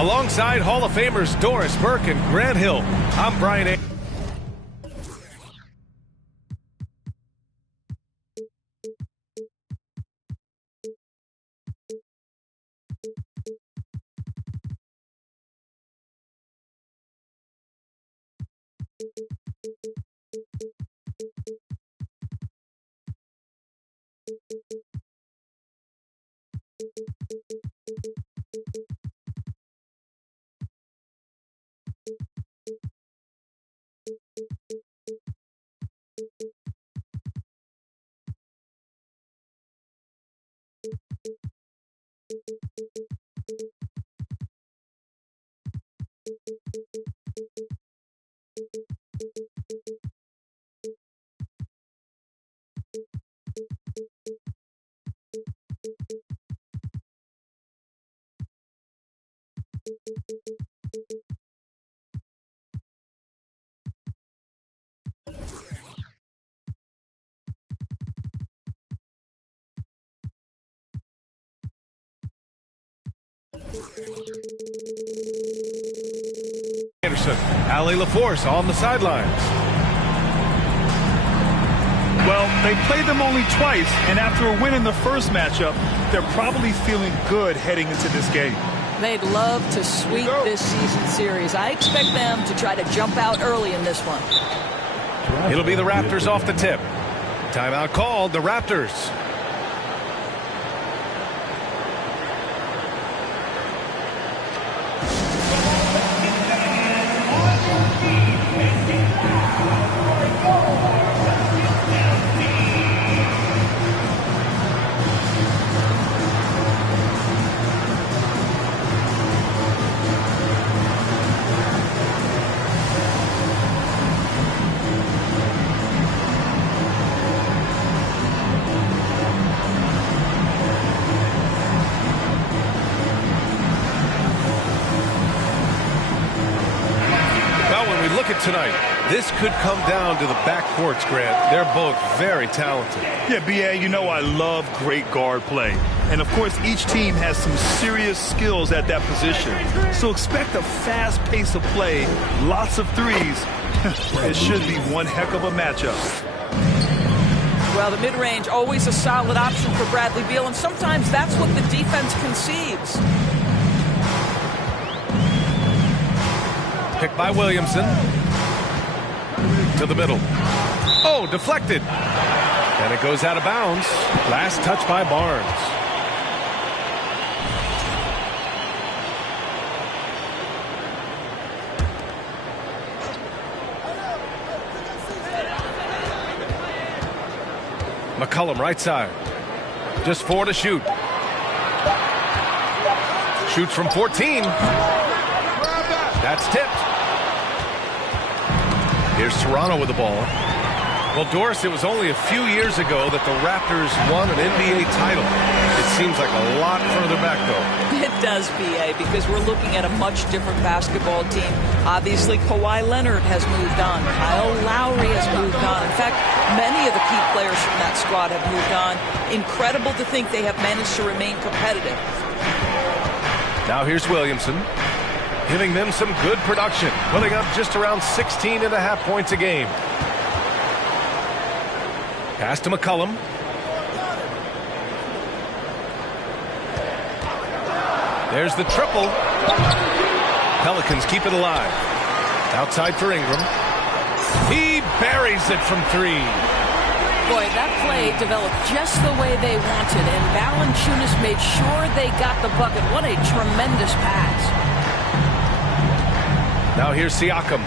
Alongside Hall of Famers Doris Burke and Grant Hill, I'm Brian A. Anderson, Allie LaForce on the sidelines. Well, they played them only twice, and after a win in the first matchup, they're probably feeling good heading into this game. They'd love to sweep this season series. I expect them to try to jump out early in this one. It'll be the Raptors off the tip. Timeout called, the Raptors. Tonight, this could come down to the backcourts, Grant. They're both very talented. Yeah, B.A., you know I love great guard play. And, of course, each team has some serious skills at that position. So expect a fast pace of play, lots of threes. It should be one heck of a matchup. Well, the mid-range, always a solid option for Bradley Beal, and sometimes that's what the defense concedes. Picked by Williamson. To the middle. Oh, deflected. And it goes out of bounds. Last touch by Barnes. McCollum right side. Just 4 to shoot. Shoots from 14. That's tipped. Here's Toronto with the ball. Well, Doris, it was only a few years ago that the Raptors won an NBA title. It seems like a lot further back, though. It does, B.A., because we're looking at a much different basketball team. Obviously, Kawhi Leonard has moved on. Kyle Lowry has moved on. In fact, many of the key players from that squad have moved on. Incredible to think they have managed to remain competitive. Now here's Williamson, giving them some good production, putting up just around 16.5 points a game. Pass to McCollum. There's the triple. Pelicans keep it alive. Outside for Ingram. He buries it from 3. Boy, that play developed just the way they wanted, and Valanciunas made sure they got the bucket. What a tremendous pass. Now here's Siakam.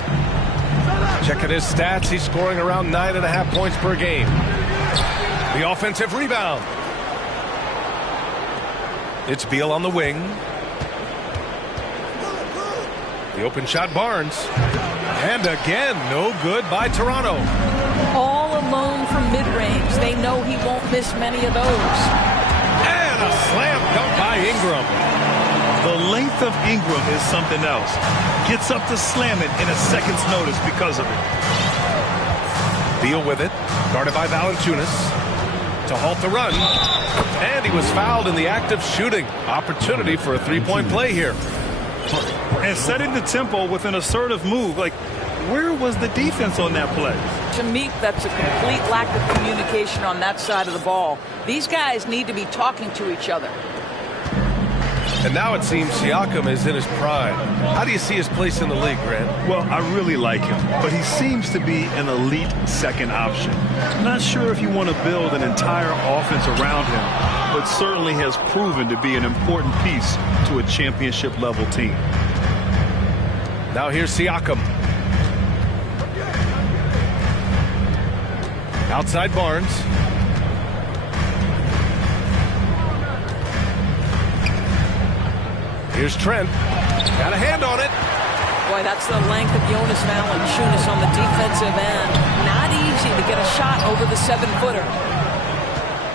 Checking his stats, he's scoring around 9.5 points per game. The offensive rebound. It's Beal on the wing. The open shot, Barnes. And again, no good by Toronto. All alone from mid-range. They know he won't miss many of those. And a slam dunk by Ingram. The length of Ingram is something else. Gets up to slam it in a second's notice because of it. Beal with it. Guarded by Valanciunas. To halt the run. And he was fouled in the act of shooting. Opportunity for a three-point play here. And setting the tempo with an assertive move. Like, where was the defense on that play? To me, that's a complete lack of communication on that side of the ball. These guys need to be talking to each other. And now it seems Siakam is in his prime. How do you see his place in the league, Grant? Well, I really like him, but he seems to be an elite second option. I'm not sure if you want to build an entire offense around him, but certainly has proven to be an important piece to a championship-level team. Now here's Siakam. Outside Barnes. Here's Trent. Got a hand on it. Boy, that's the length of Jonas Valanciunas on the defensive end. Not easy to get a shot over the 7-footer.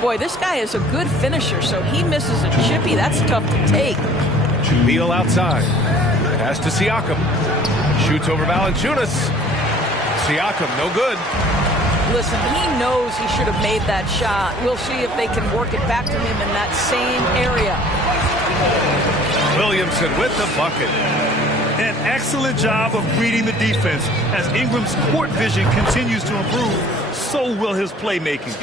Boy, this guy is a good finisher, so he misses a chippy. That's tough to take. Beal outside. Pass to Siakam. Shoots over Valanciunas. Siakam, no good. Listen, he knows he should have made that shot. We'll see if they can work it back to him in that same area. Williamson with the bucket. An excellent job of reading the defense. As Ingram's court vision continues to improve, so will his playmaking.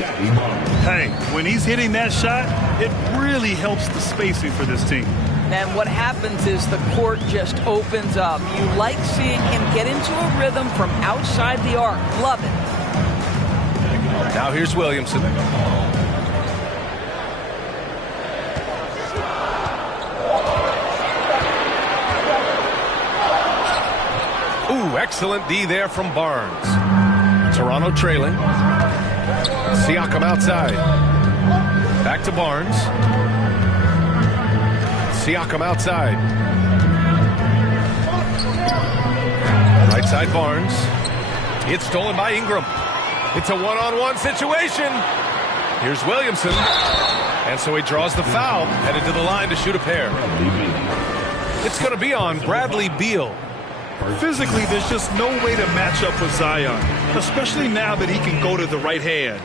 Hey, when he's hitting that shot, it really helps the spacing for this team. And what happens is the court just opens up. You like seeing him get into a rhythm from outside the arc. Love it. Now here's Williamson. Ooh, excellent D there from Barnes. Toronto trailing. Siakam outside. Back to Barnes. Siakam outside. Right side Barnes. It's stolen by Ingram. It's a one-on-one situation. Here's Williamson. And so he draws the foul, headed to the line to shoot a pair. It's going to be on Bradley Beal. Physically, there's just no way to match up with Zion, especially now that he can go to the right hand.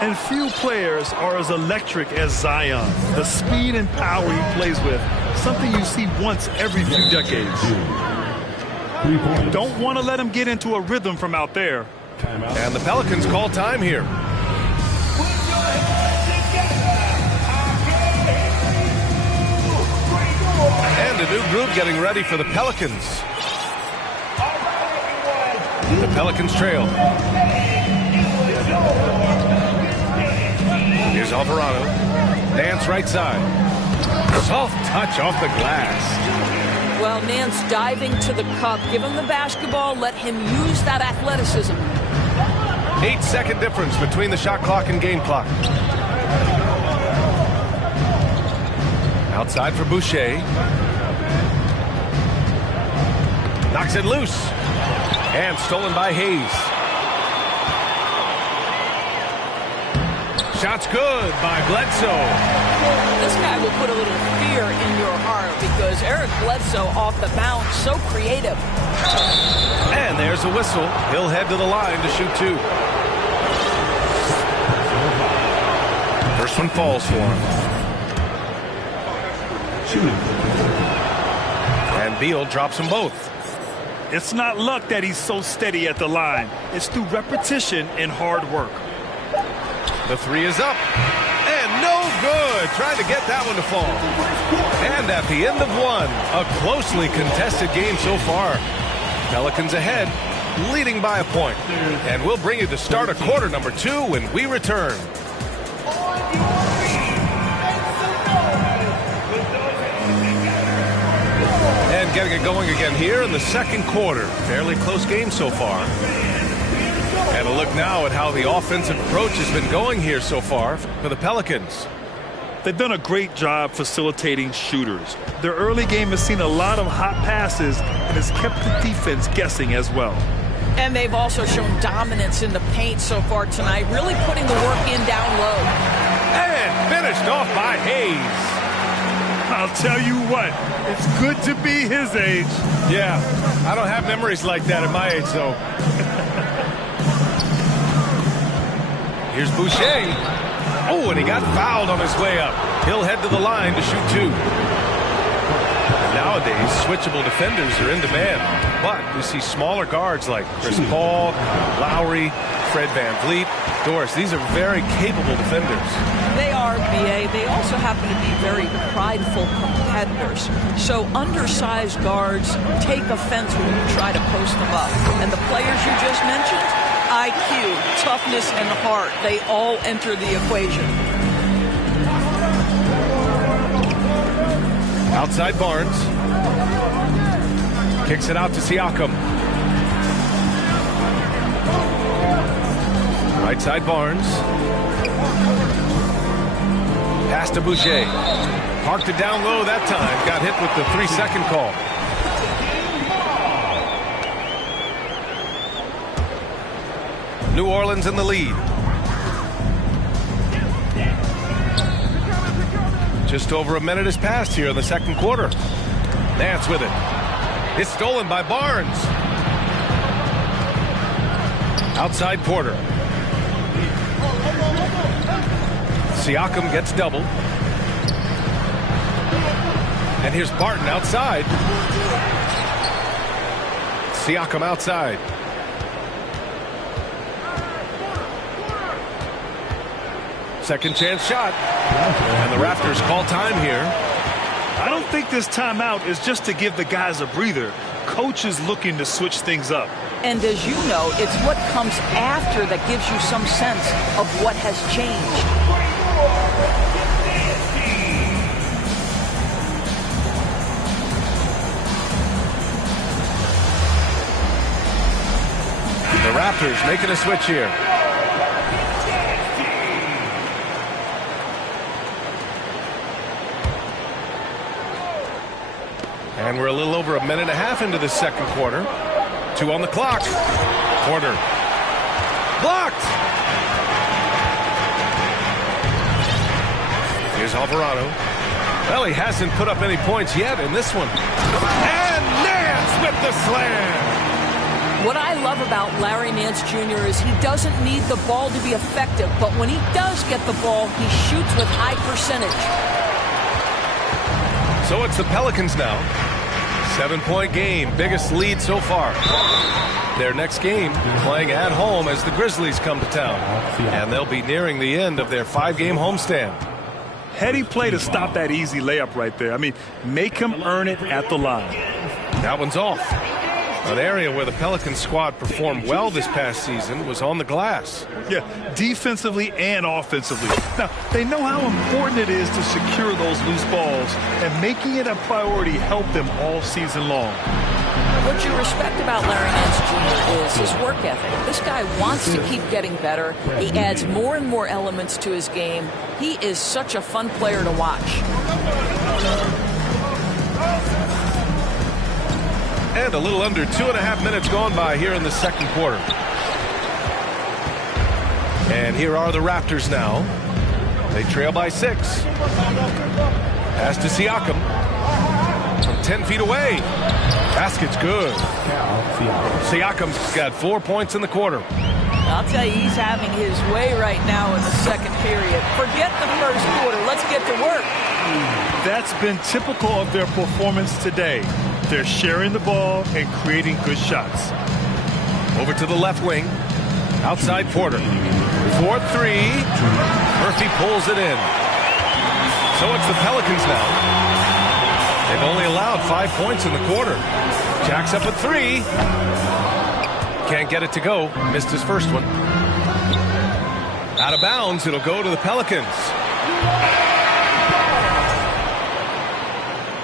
And few players are as electric as Zion. The speed and power he plays with, something you see once every few decades. Don't want to let him get into a rhythm from out there. And the Pelicans call time here. And a new group getting ready for the Pelicans. The Pelicans trail. Here's Alvarado. Nance right side. Soft touch off the glass. Well, Nance diving to the cup. Give him the basketball. Let him use that athleticism. 8-second difference between the shot clock and game clock. Outside for Boucher. Knocks it loose. And stolen by Hayes. Shot's good by Bledsoe. This guy will put a little fear in your heart because Eric Bledsoe off the bounce, so creative. And there's a whistle. He'll head to the line to shoot two. First one falls for him. And Beal drops them both. It's not luck that he's so steady at the line. It's through repetition and hard work. The three is up. And no good. Trying to get that one to fall. And at the end of one, a closely contested game so far. Pelicans ahead, leading by a point. And we'll bring you to start of quarter number 2 when we return. And getting it going again here in the second quarter. Fairly close game so far. And a look now at how the offensive approach has been going here so far for the Pelicans. They've done a great job facilitating shooters. Their early game has seen a lot of hot passes and has kept the defense guessing as well. And they've also shown dominance in the paint so far tonight, really putting the work in down low. And finished off by Hayes. I'll tell you what, it's good to be his age. Yeah, I don't have memories like that at my age, though. Here's Boucher. Oh, and he got fouled on his way up. He'll head to the line to shoot two. And now Nowadays, switchable defenders are in demand, but we see smaller guards like Chris Paul, Lowry, Fred VanVleet, Doris. These are very capable defenders. They are, BA. They also happen to be very prideful competitors. So undersized guards take offense when you try to post them up. And the players you just mentioned, IQ, toughness, and heart, they all enter the equation. Outside Barnes. Kicks it out to Siakam. Right side Barnes. Pass to Boucher. Parked it down low that time. Got hit with the 3-second call. New Orleans in the lead. Just over a minute has passed here in the second quarter. Nance with it. It's stolen by Barnes. Outside Porter. Siakam gets doubled. And here's Barton outside. Siakam outside. Second chance shot. And the Raptors call time here. I don't think this timeout is just to give the guys a breather. Coach is looking to switch things up. And as you know, it's what comes after that gives you some sense of what has changed. The Raptors making a switch here. And we're a little over a minute and a half into the second quarter. 2 on the clock. Porter. Blocked. Here's Alvarado. Well, he hasn't put up any points yet in this one. And Nance with the slam. What I love about Larry Nance Jr. is he doesn't need the ball to be effective, but when he does get the ball, he shoots with high percentage. So it's the Pelicans now. 7-point game, biggest lead so far. Their next game playing at home as the Grizzlies come to town. And they'll be nearing the end of their 5-game homestand. Heady play to stop that easy layup right there. I mean, make him earn it at the line. That one's off. An area where the Pelicans squad performed well this past season was on the glass. Yeah, defensively and offensively. Now, they know how important it is to secure those loose balls, and making it a priority helped them all season long. What you respect about Larry Nance Jr. is his work ethic. This guy wants to keep getting better. He adds more and more elements to his game. He is such a fun player to watch. And a little under 2.5 minutes gone by here in the second quarter. And here are the Raptors now. They trail by 6. Pass to Siakam. From 10 feet away. Basket's good. Siakam's got 4 points in the quarter. I'll tell you, he's having his way right now in the second period. Forget the first quarter. Let's get to work. That's been typical of their performance today. They're sharing the ball and creating good shots. Over to the left wing. Outside Porter. 4-3. Murphy pulls it in. So it's the Pelicans now. They've only allowed 5 points in the quarter. Jack's up at 3. Can't get it to go. Missed his first one. Out of bounds. It'll go to the Pelicans.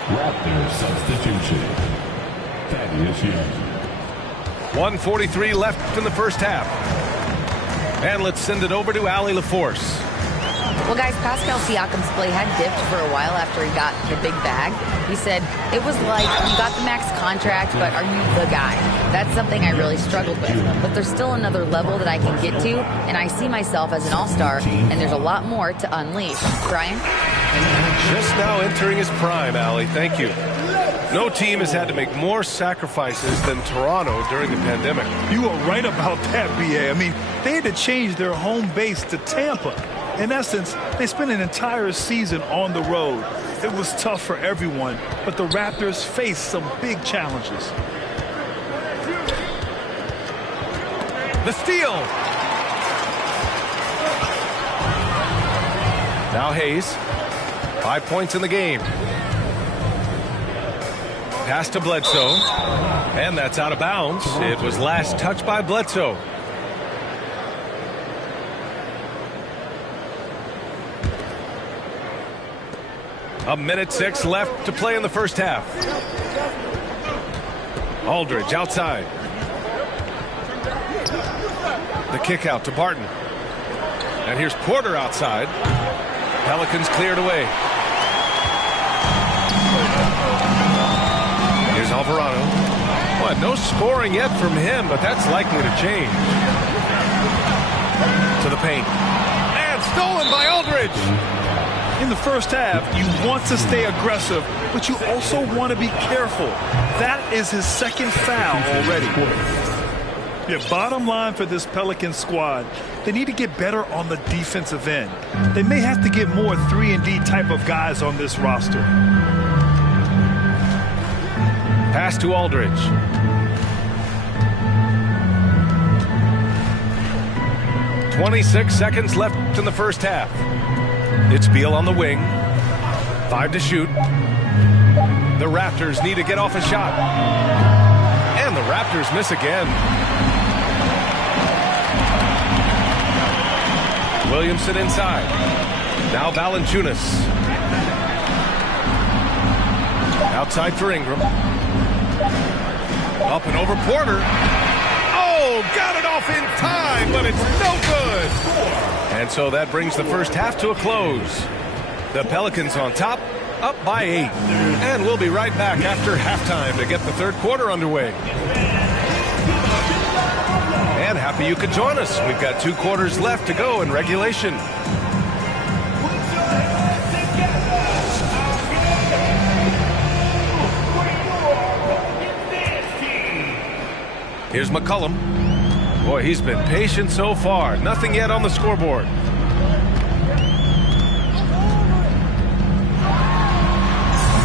Raptors substitution. Thaddeus Young. 1:43 left in the first half. And let's send it over to Allie LaForce. Well, guys, Pascal Siakam's play had dipped for a while after he got the big bag. He said, it was like, you got the max contract, but are you the guy? That's something I really struggled with. But there's still another level that I can get to, and I see myself as an all-star, and there's a lot more to unleash. Brian? Just now entering his prime, Allie. Thank you. No team has had to make more sacrifices than Toronto during the pandemic. You are right about that, BA. I mean, they had to change their home base to Tampa. In essence, they spent an entire season on the road. It was tough for everyone, but the Raptors faced some big challenges. The steal. Now Hayes. 5 points in the game. Pass to Bledsoe. And that's out of bounds. It was last touched by Bledsoe. A minute 6 left to play in the first half. Aldridge outside. The kick out to Barton. And here's Porter outside. Pelicans cleared away. Here's Alvarado. Well, no scoring yet from him, but that's likely to change. To the paint. And stolen by Aldridge. In the first half, you want to stay aggressive, but you also want to be careful. That is his second foul already. Yeah, bottom line for this Pelicans squad, they need to get better on the defensive end. They may have to get more 3-and-D type of guys on this roster. Pass to Aldridge. .26 seconds left in the first half. It's Beal on the wing. 5 to shoot. The Raptors need to get off a shot. And the Raptors miss again. Williamson inside. Now Valanciunas. Outside for Ingram. Up and over Porter. Oh, got it off in time, but it's no good. And so that brings the first half to a close. The Pelicans on top, up by 8. And we'll be right back after halftime to get the third quarter underway. And happy you could join us. We've got 2 quarters left to go in regulation. Here's McCollum. Boy, he's been patient so far. Nothing yet on the scoreboard.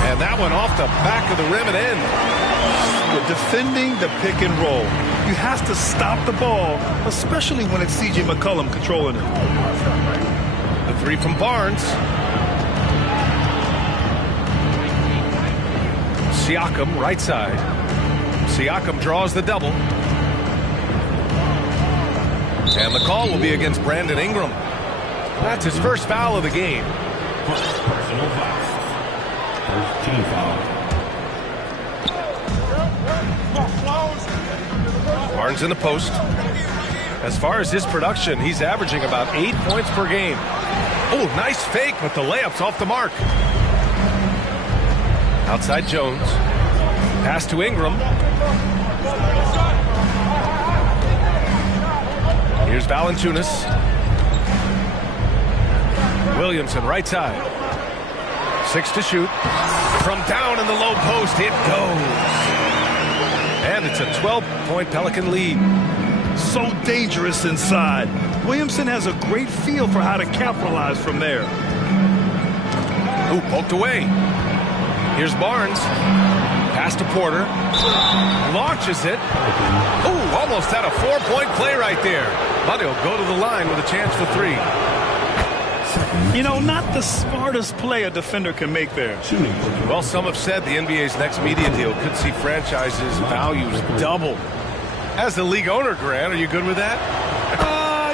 And that one off the back of the rim and in. Defending the pick and roll. You have to stop the ball, especially when it's C.J. McCollum controlling it. The 3 from Barnes. Siakam, right side. Siakam draws the double. And the call will be against Brandon Ingram. That's his first foul of the game. Personal foul. First team foul. Barnes in the post. As far as his production, he's averaging about 8 points per game. Oh, nice fake, but the layup's off the mark. Outside Jones. Pass to Ingram. Here's Valanciunas. Williamson, right side. 6 to shoot. From down in the low post, it goes. And it's a 12-point Pelican lead. So dangerous inside. Williamson has a great feel for how to capitalize from there. Ooh, poked away. Here's Barnes. Pass to Porter. Launches it. Ooh, almost had a 4-point play right there. But he'll go to the line with a chance for 3. You know, not the smartest play a defender can make there. Well, some have said the NBA's next media deal could see franchises' values double. As the league owner, Grant, are you good with that?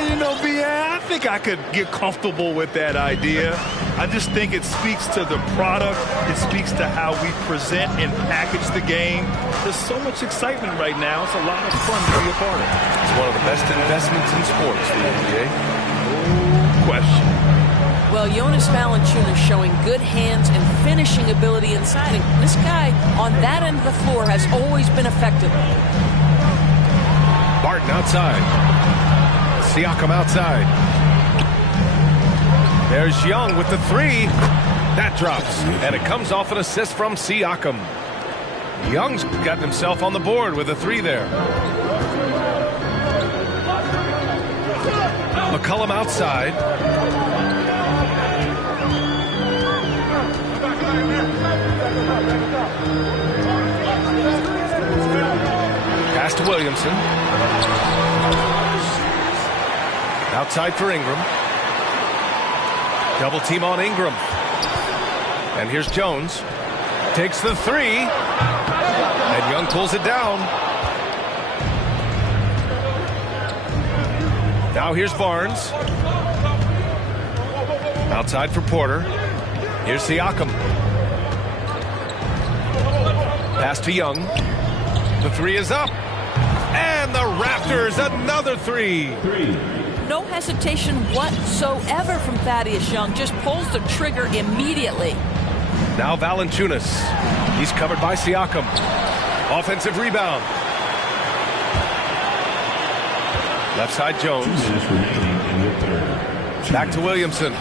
You know, I think I could get comfortable with that idea. I just think it speaks to the product. It speaks to how we present and package the game. There's so much excitement right now. It's a lot of fun to be a part of. It's one of the best investments in sports, the NBA. No question. Well, Jonas Valanciunas showing good hands and finishing ability inside. And this guy on that end of the floor has always been effective. Barton outside. Siakam outside. There's Young with the 3. That drops. And it comes off an assist from Siakam. Young's gotten himself on the board with a 3 there. McCollum outside. Pass to Williamson. Outside for Ingram. Double team on Ingram. And here's Jones. Takes the three. And Young pulls it down. Now here's Barnes. Outside for Porter. Here's Siakam. Pass to Young. The three is up. And the Raptors, another three. No hesitation whatsoever from Thaddeus Young. Just pulls the trigger immediately. Now Valanciunas. He's covered by Siakam. Offensive rebound. Left side Jones. 2 minutes remaining in the third. Back to Williamson.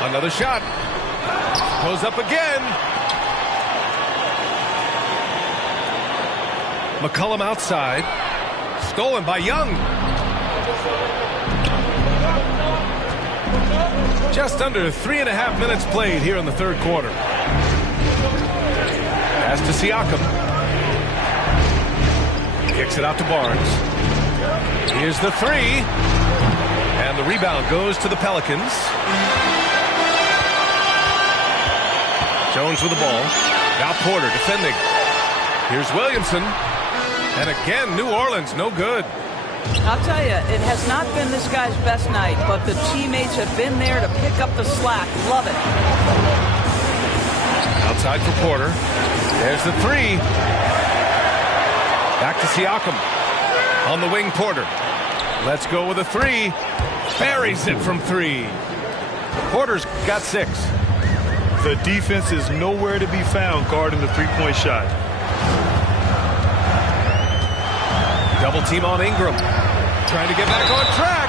Another shot. Goes up again. McCollum outside. Stolen by Young. Just under 3.5 minutes played here in the third quarter. Pass to Siakam. Kicks it out to Barnes. Here's the three. And the rebound goes to the Pelicans. Jones with the ball. Now Porter defending. Here's Williamson. And again, New Orleans, no good. I'll tell you, it has not been this guy's best night, but the teammates have been there to pick up the slack. Love it. Outside for Porter. There's the three. Back to Siakam. On the wing, Porter. Let's go with a three. Buries it from three. Porter's got 6. The defense is nowhere to be found guarding the three-point shot. Double team on Ingram. Trying to get back on track.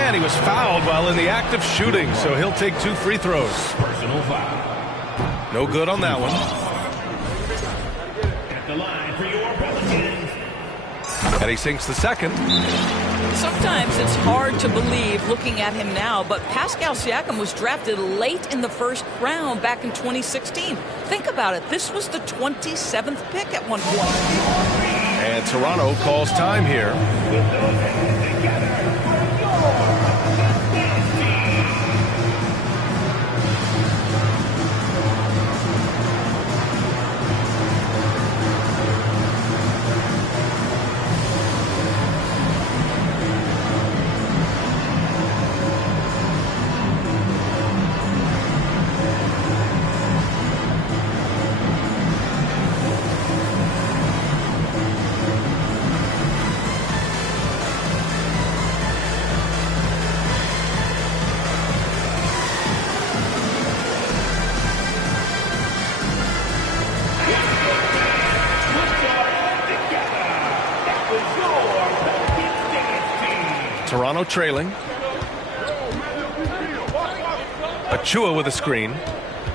And he was fouled while in the act of shooting, so he'll take 2 free throws. Personal foul. No good on that one. At the line for your Pelicans. And he sinks the second. Sometimes it's hard to believe looking at him now, but Pascal Siakam was drafted late in the first round back in 2016. Think about it. This was the 27th pick at one point. And Toronto calls time here. Toronto trailing. Achua with a screen.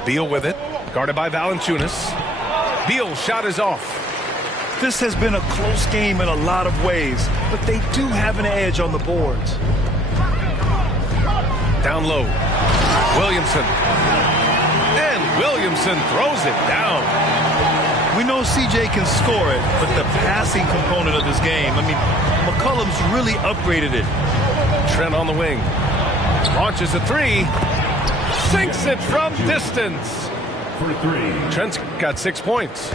Beal with it. Guarded by Valanciunas. Beal's shot is off. This has been a close game in a lot of ways, but they do have an edge on the boards. Down low. Williamson. And Williamson throws it down. We know CJ can score it, but the passing component of this game, I mean, McCollum's really upgraded it. Trent on the wing. Launches a three. Sinks it from distance. For 3. Trent's got 6 points.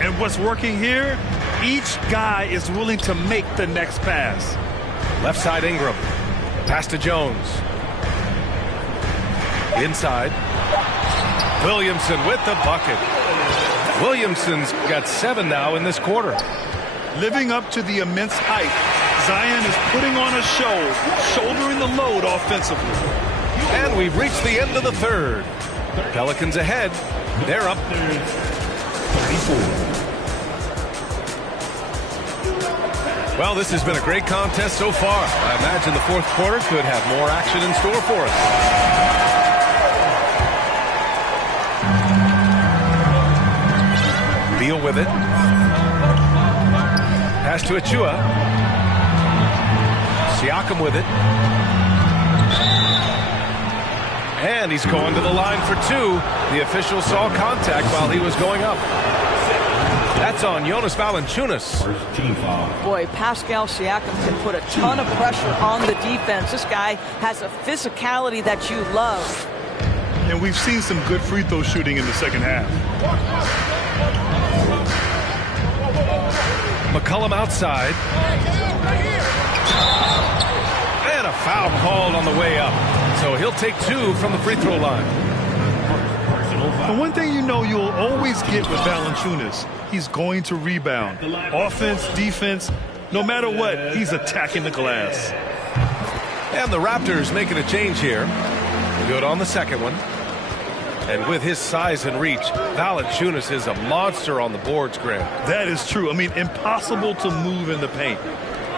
And what's working here? Each guy is willing to make the next pass. Left side Ingram. Pass to Jones. Inside. Williamson with the bucket. Williamson's got 7 now in this quarter. Living up to the immense hype, Zion is putting on a show, shouldering the load offensively. And we've reached the end of the third. Pelicans ahead. They're up. 34. Well, this has been a great contest so far. I imagine the fourth quarter could have more action in store for us. Beal with it. Pass to Achua. Siakam with it. And he's going to the line for two. The official saw contact while he was going up. That's on Jonas Valanciunas. Boy, Pascal Siakam can put a ton of pressure on the defense. This guy has a physicality that you love. And we've seen some good free throw shooting in the second half. McCollum outside. And a foul called on the way up. So he'll take two from the free throw line. The one thing you know you'll always get with Valanciunas, he's going to rebound. Offense, defense, no matter what, he's attacking the glass. And the Raptors making a change here. Good on the second one. And with his size and reach, Valanciunas is a monster on the boards, Grant. That is true. I mean, impossible to move in the paint.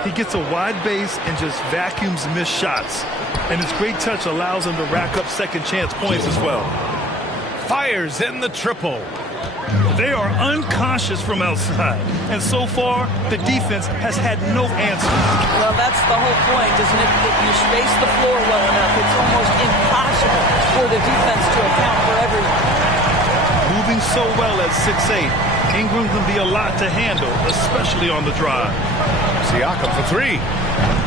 He gets a wide base and just vacuums missed shots. And his great touch allows him to rack up second chance points as well. Fires in the triple. They are unconscious from outside. And so far, the defense has had no answer. Well, that's the whole point, isn't it? If you space the floor well enough, it's almost impossible for the defense to account for everyone. Moving so well at 6'8", Ingram can be a lot to handle, especially on the drive. Siakam for three.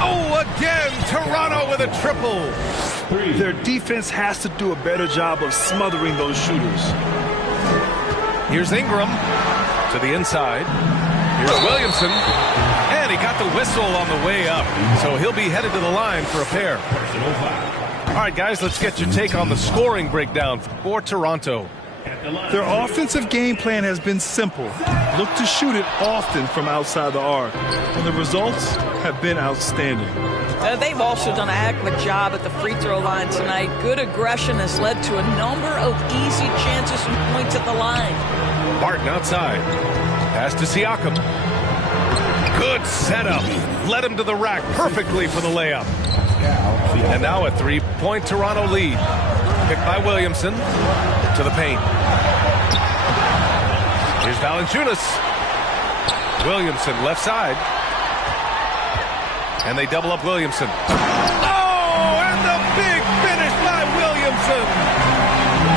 Oh, again, Toronto with a triple. Their defense has to do a better job of smothering those shooters. Here's Ingram to the inside. Here's Williamson. And he got the whistle on the way up. So he'll be headed to the line for a pair. All right, guys, let's get your take on the scoring breakdown for Toronto. Their offensive game plan has been simple. Look to shoot it often from outside the arc. And the results have been outstanding. They've also done a heck of a job at the free throw line tonight. Good aggression has led to a number of easy chances and points at the line. Barton outside. Pass to Siakam. Good setup. Led him to the rack perfectly for the layup. And now a three-point Toronto lead. Picked by Williamson to the paint. Here's Valanciunas. Williamson left side. And they double up Williamson. Oh, and the big finish by Williamson.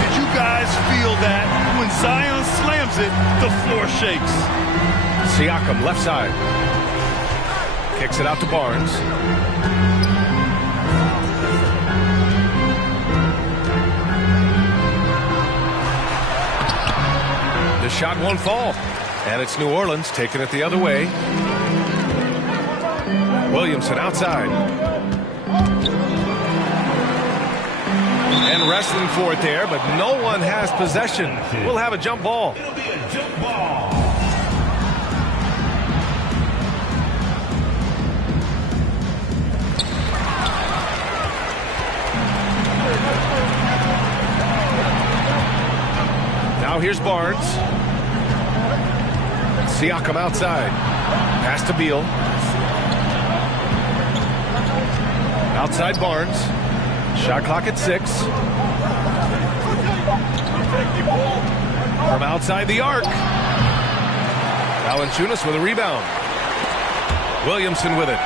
Did you guys feel that? When Zion slams it, the floor shakes. Siakam left side. Kicks it out to Barnes. The shot won't fall. And it's New Orleans taking it the other way. Williamson outside. And wrestling for it there, but no one has possession. We'll have a jump ball. It'll be a jump ball. Now here's Barnes. Siakam outside. Pass to Beal. Outside Barnes. Shot clock at 6. From outside the arc. Valanciunas with a rebound. Williamson with it.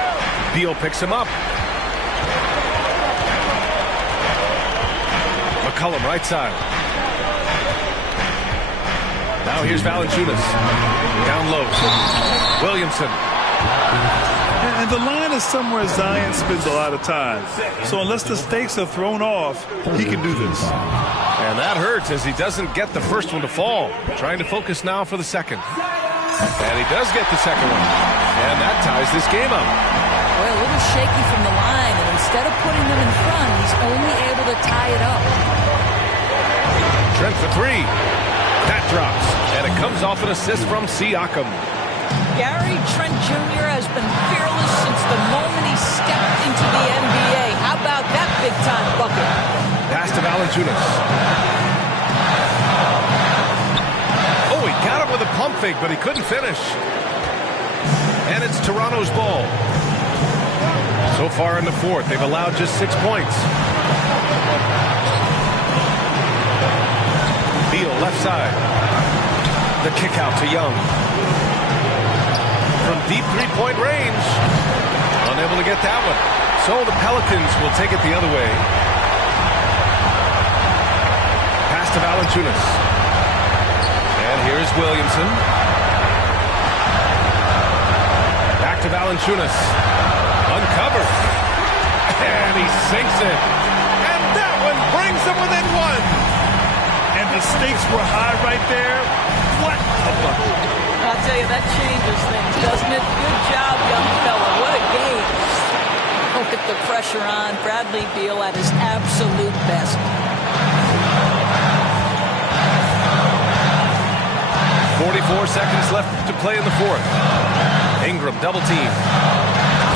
Beal picks him up. McCollum right side. Now here's Valanciunas. Down low. Williamson. And the line is somewhere Zion spends a lot of time. So unless the stakes are thrown off, he can do this. And that hurts as he doesn't get the first one to fall. Trying to focus now for the second. And he does get the second one. And that ties this game up. Boy, a little shaky from the line, and instead of putting them in front, he's only able to tie it up. Trent for three. That drops. And it comes off an assist from Siakam. Gary Trent Jr. has been fearless since the moment he stepped into the NBA. How about that big-time bucket? Pass to Valanciunas. Oh, he got him with a pump fake, but he couldn't finish. And it's Toronto's ball. So far in the fourth, they've allowed just 6 points. Beal left side. The kick out to Young. From deep three-point range. Unable to get that one. So the Pelicans will take it the other way. Pass to Valanciunas. And here's Williamson. Back to Valanciunas. Uncovered. And he sinks it. And that one brings them within one. And the stakes were high right there. What a bucket. I'll tell you, that changes things, doesn't it? Good job, young fella. What a game. With the pressure on, Bradley Beal at his absolute best. Seconds left to play in the fourth. Ingram double team.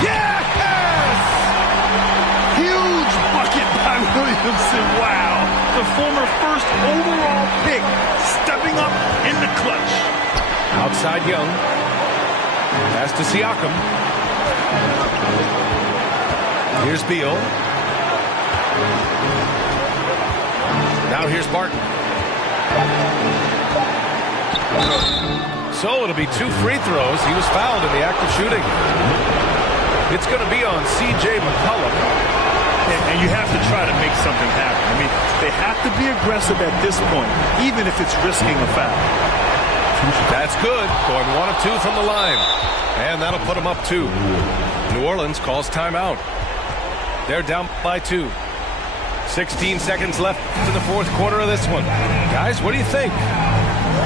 Yes! Huge bucket by Williamson. Wow. The former first overall pick stepping up in the clutch. Outside Young. Pass to Siakam. Here's Beal. Now here's Barton. So it'll be 2 free throws. He was fouled in the act of shooting. It's going to be on C.J. McCollum. And you have to try to make something happen. I mean, they have to be aggressive at this point, even if it's risking a foul. That's good. Going 1 of 2 from the line. And that'll put them up 2. New Orleans calls timeout. They're down by 2. 16 seconds left in the fourth quarter of this one. Guys, what do you think?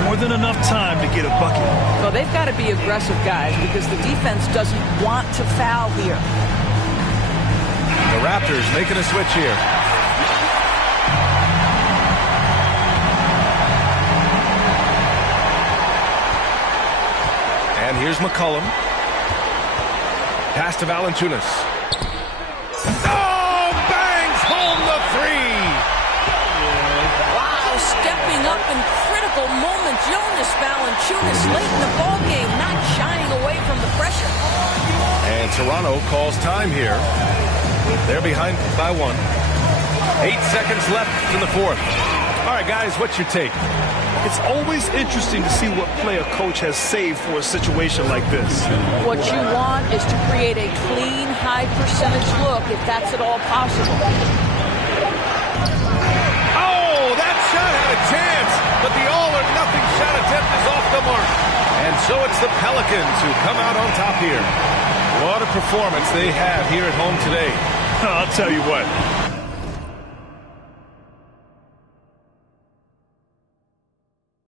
More than enough time to get a bucket. Well, they've got to be aggressive, guys, because the defense doesn't want to foul here. The Raptors making a switch here. And here's McCollum. Pass to Valanciunas. Oh, bangs home the 3. Wow, stepping up in critical moments. Jonas Valanciunas late in the ballgame, not shying away from the pressure. And Toronto calls time here. They're behind by 1. 8 seconds left in the fourth. All right, guys, what's your take? It's always interesting to see what play a coach has saved for a situation like this. What you want is to create a clean, high-percentage look, if that's at all possible. Oh, that shot had a chance, but the all-or-nothing shot attempt is off the mark. And so it's the Pelicans who come out on top here. What a performance they have here at home today. I'll tell you what,